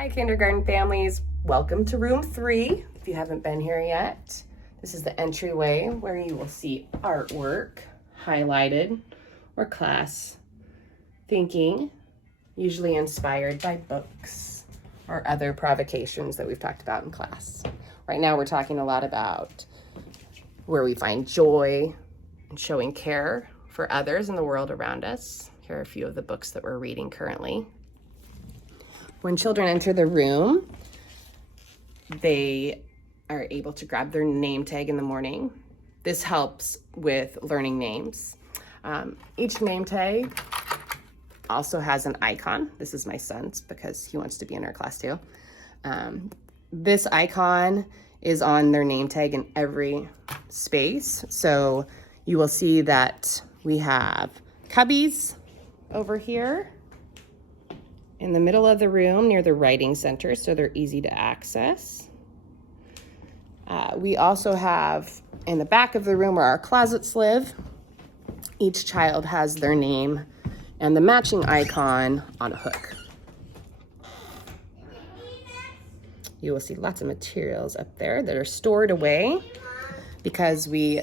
Hi, kindergarten families. Welcome to room 3. If you haven't been here yet, this is the entryway where you will see artwork highlighted or class thinking, usually inspired by books or other provocations that we've talked about in class. Right now, we're talking a lot about where we find joy and showing care for others in the world around us. Here are a few of the books that we're reading currently. When children enter the room, they are able to grab their name tag in the morning. This helps with learning names. Each name tag also has an icon. This is my son's because he wants to be in our class too. This icon is on their name tag in every space. So you will see that we have cubbies over here in the middle of the room near the writing center, so they're easy to access. We also have in the back of the room where our closets live, each child has their name and the matching icon on a hook. You will see lots of materials up there that are stored away because we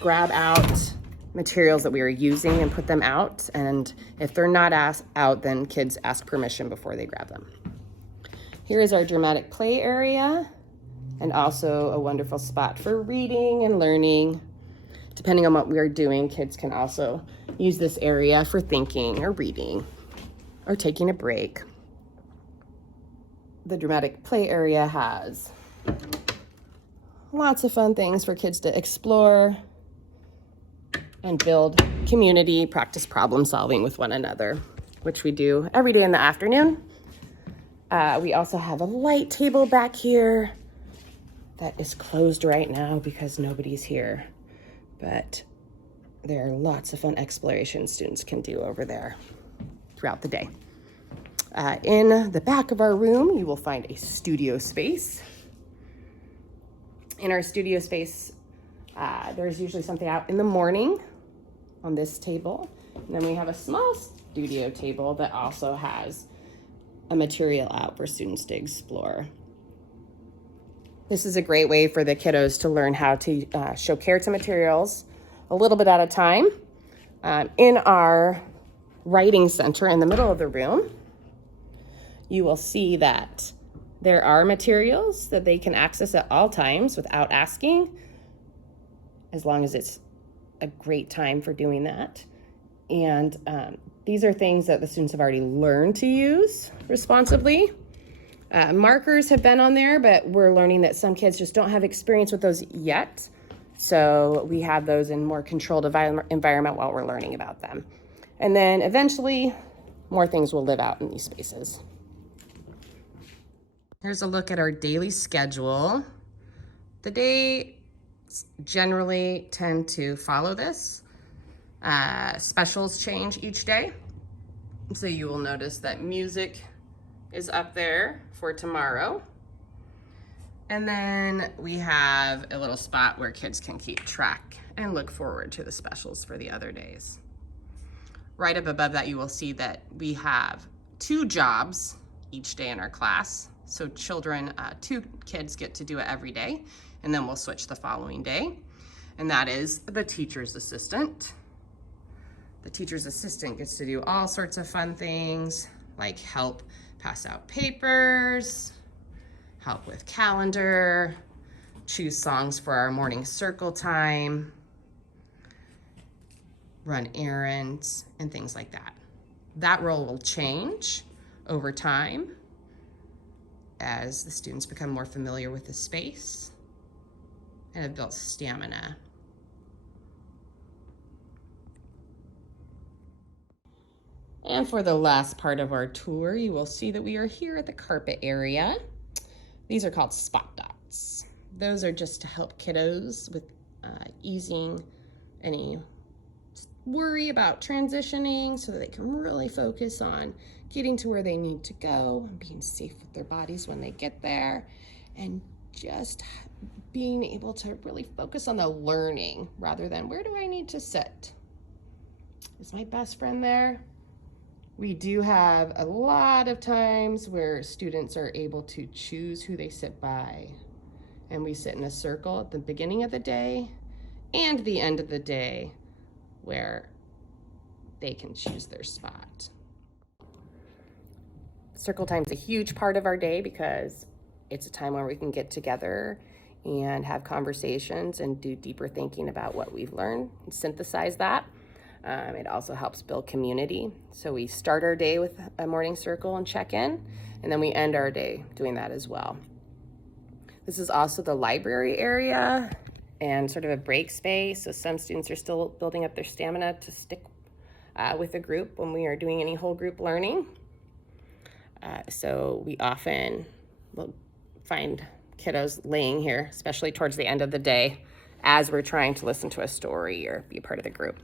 grab out materials that we are using and put them out. And if they're not out, then kids ask permission before they grab them. Here is our dramatic play area and also a wonderful spot for reading and learning. Depending on what we are doing, kids can also use this area for thinking or reading or taking a break. The dramatic play area has lots of fun things for kids to explore and build community, practice problem solving with one another, which we do every day in the afternoon. We also have a light table back here that is closed right now because nobody's here. But there are lots of fun exploration students can do over there throughout the day. In the back of our room, you will find a studio space. In our studio space, there's usually something out in the morning on this table. And then we have a small studio table that also has a material out for students to explore. This is a great way for the kiddos to learn how to show care to materials a little bit at a time. In our writing center in the middle of the room, you will see that there are materials that they can access at all times without asking, as long as it's a great time for doing that. And these are things that the students have already learned to use responsibly. Markers have been on there, but we're learning that some kids just don't have experience with those yet. So we have those in more controlled environment while we're learning about them. And then eventually more things will live out in these spaces. Here's a look at our daily schedule. The day generally tend to follow this. Specials change each day. So you will notice that music is up there for tomorrow. And then we have a little spot where kids can keep track and look forward to the specials for the other days. Right up above that, you will see that we have 2 jobs each day in our class. So children, 2 kids get to do it every day, and then we'll switch the following day. And that is the teacher's assistant. The teacher's assistant gets to do all sorts of fun things like help pass out papers, help with calendar, choose songs for our morning circle time, run errands, and things like that. That role will change over time as the students become more familiar with the space and have built stamina. And for the last part of our tour, you will see that we are here at the carpet area. These are called spot dots. Those are just to help kiddos with easing any worry about transitioning so that they can really focus on getting to where they need to go and being safe with their bodies when they get there, and just being able to really focus on the learning rather than where do I need to sit? Is my best friend there? We do have a lot of times where students are able to choose who they sit by. And we sit in a circle at the beginning of the day and the end of the day where they can choose their spot. Circle time is a huge part of our day because it's a time where we can get together and have conversations and do deeper thinking about what we've learned and synthesize that. It also helps build community. So we start our day with a morning circle and check in, and then we end our day doing that as well. This is also the library area and sort of a break space. So some students are still building up their stamina to stick with the group when we are doing any whole group learning. So we often will find kiddos laying here, especially towards the end of the day, as we're trying to listen to a story or be a part of the group.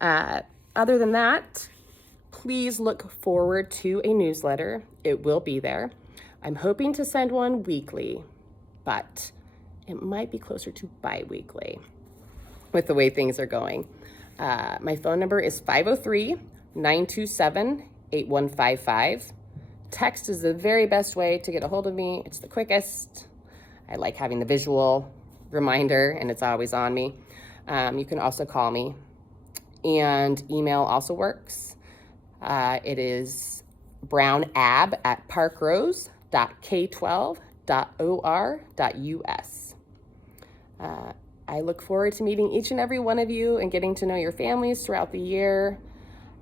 Other than that, please look forward to a newsletter. It will be there. I'm hoping to send one weekly, but it might be closer to bi-weekly with the way things are going. My phone number is 503-927-8155. Text is the very best way to get a hold of me. It's the quickest. I like having the visual reminder, and it's always on me. You can also call me, and email also works. It is brownab@parkrose.k12.or.us. I look forward to meeting each and every one of you and getting to know your families throughout the year.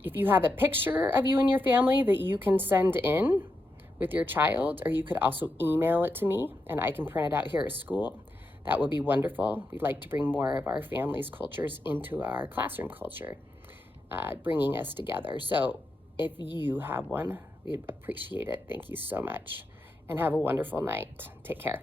If you have a picture of you and your family that you can send in with your child, or you could also email it to me and I can print it out here at school, that would be wonderful. We'd like to bring more of our families' cultures into our classroom culture, bringing us together. So if you have one, we'd appreciate it. Thank you so much, and have a wonderful night. Take care.